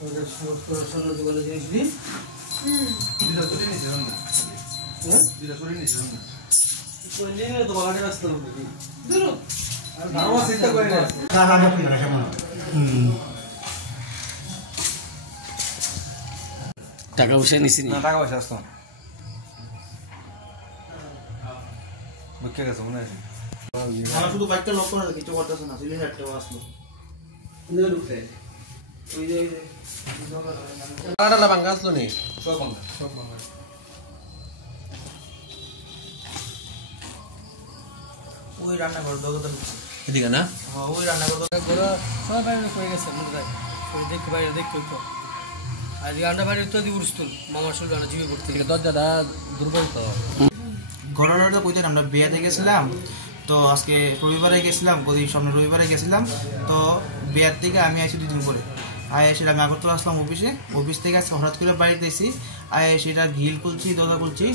টাকা পয়সা নিছি না? টাকা পয়সা আসতো বুঝতে গেছে মনে আছে। শুধু বাইকটা লক করে কিছু করতেছে না, সিলিন্ডার একটা আসলো ভাঙ্গা আসলো নেই সব ভাঙা ওই রান্নাঘর দরজা এদিকে না? হ্যাঁ ওই রান্নাঘর সবাই বাইরে করে গেছে মনে যায় দেখতে বাইরে দেখতে তো আর রান্না বাইরে তো দিয়ে উঠছিল মামার শরীর রান্না জিভে পড়তে দরজাটা দুর্বল তো। ঘটনাটা কইতেন আমরা বিয়াতে গেছিলাম, তো আজকে রবিবারে গেছিলাম, কদিন সামনে রবিবারে গেছিলাম, তো বিয়ার থেকে আমি আসি 2 দিন পরে এসে আমি আগরতলা আসলাম অফিস থেকে আজকে হঠাৎ করে বাড়িতে এসি সেটা ঘিল খুলছি, দরজা খুলছি,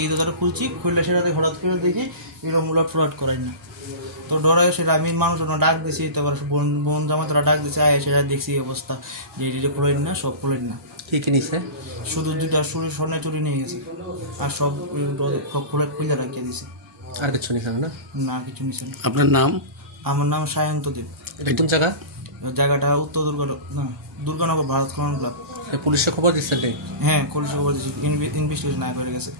এই দরজাটা খুলছি, খুললে সেটাতে হঠাৎ করে দেখি এরকম ফ্রড করাই না, তো ডরে সেটা আমি মানুষজন ডাক দিছি, তারপর বোন জামা তোরা ডাক দিছে সেটা দেখছি অবস্থা যে এটা খুলেন না, সব খুলেন না। কি কি নিছে? শুধু 2টা স্বর্ণের চুরি নিয়ে গেছে আর সব খুলে রাখিয়ে দিছে। আর কিছু নিছে না? না কিছু নিছে না। আপনার নাম? আমার নাম সায়ন্ত দেব। এটা কোন জায়গা? জায়গাটা উত্তর দুর্গানগর ভারত ক্লাব। পুলিশে খবর দিচ্ছে? হ্যাঁ পুলিশে খবর দিয়েছি, ইনভেস্টিগেশন না করে গেছে।